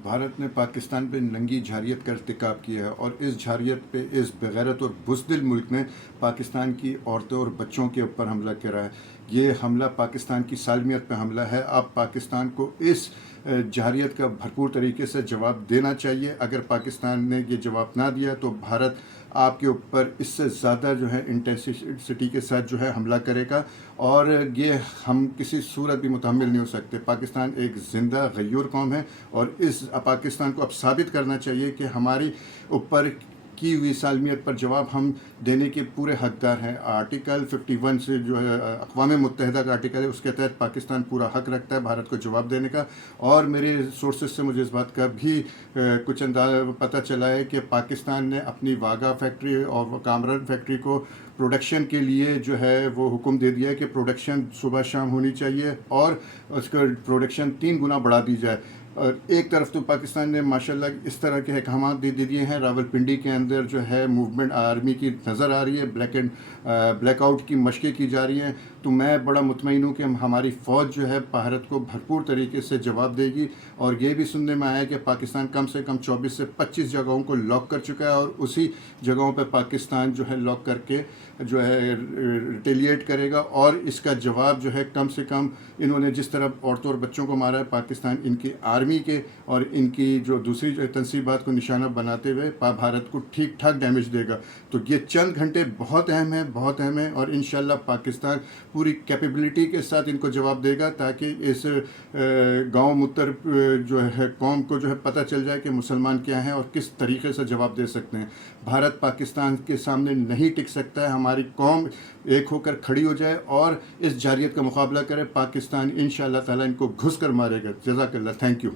भारत ने पाकिस्तान पे नंगी झारियत का irtikab किया है और इस झारियत पे इस बेगैरत और बुज़दिल मुल्क ने पाकिस्तान की औरतों और बच्चों के ऊपर हमला करा है। ये हमला पाकिस्तान की सालमियत पे हमला है। अब पाकिस्तान को इस झारियत का भरपूर तरीके से जवाब देना चाहिए। अगर पाकिस्तान ने ये जवाब ना दिया तो भारत आपके ऊपर इससे ज़्यादा जो है इंटेंसिटी के साथ जो है हमला करेगा और ये हम किसी सूरत भी मुतहम्मिल नहीं हो सकते। पाकिस्तान एक ज़िंदा गयूर कौम है और इस पाकिस्तान को अब साबित करना चाहिए कि हमारी ऊपर की हुई सालमियत पर जवाब हम देने के पूरे हकदार हैं। आर्टिकल 51 से जो है अक़वाम मुत्तहिदा का आर्टिकल है, उसके तहत पाकिस्तान पूरा हक रखता है भारत को जवाब देने का। और मेरे सोर्सेज से मुझे इस बात का भी कुछ अंदाज़ा पता चला है कि पाकिस्तान ने अपनी वाघा फैक्ट्री और कामरान फैक्ट्री को प्रोडक्शन के लिए जो है वो हुक्म दे दिया है कि प्रोडक्शन सुबह शाम होनी चाहिए और उसका प्रोडक्शन 3 गुना बढ़ा दी जाए। और एक तरफ तो पाकिस्तान ने माशाल्लाह इस तरह के अहकाम दे दिए हैं। रावलपिंडी के अंदर जो है मूवमेंट आर्मी की नज़र आ रही है, ब्लैकआउट की मशक़ें की जा रही हैं। तो मैं बड़ा मुतमईन हूँ कि हमारी फ़ौज जो है भारत को भरपूर तरीके से जवाब देगी। और ये भी सुनने में आया है कि पाकिस्तान कम से कम 24 से 25 जगहों को लॉक कर चुका है और उसी जगहों पर पाकिस्तान जो है लॉक करके जो है रिटेलिएट करेगा। और इसका जवाब जो है कम से कम इन्होंने जिस तरह औरतों और बच्चों को मारा है, पाकिस्तान इनकी आर्मी के और इनकी जो दूसरी तनसीबात को निशाना बनाते हुए भारत को ठीक ठाक डैमेज देगा। तो ये चंद घंटे बहुत अहम है, बहुत अहम है और इंशाल्लाह पाकिस्तान पूरी कैपेबिलिटी के साथ इनको जवाब देगा ताकि इस गाँव मुत्तर जो है कौम को जो है पता चल जाए कि मुसलमान क्या हैं और किस तरीके से जवाब दे सकते हैं। भारत पाकिस्तान के सामने नहीं टिक सकता है। हमारी कौम एक होकर खड़ी हो जाए और इस जारियत का मुकाबला करे। पाकिस्तान इंशाअल्लाह ताला इनको घुस कर मारेगा। जज़ाकल्लाह, थैंक यू।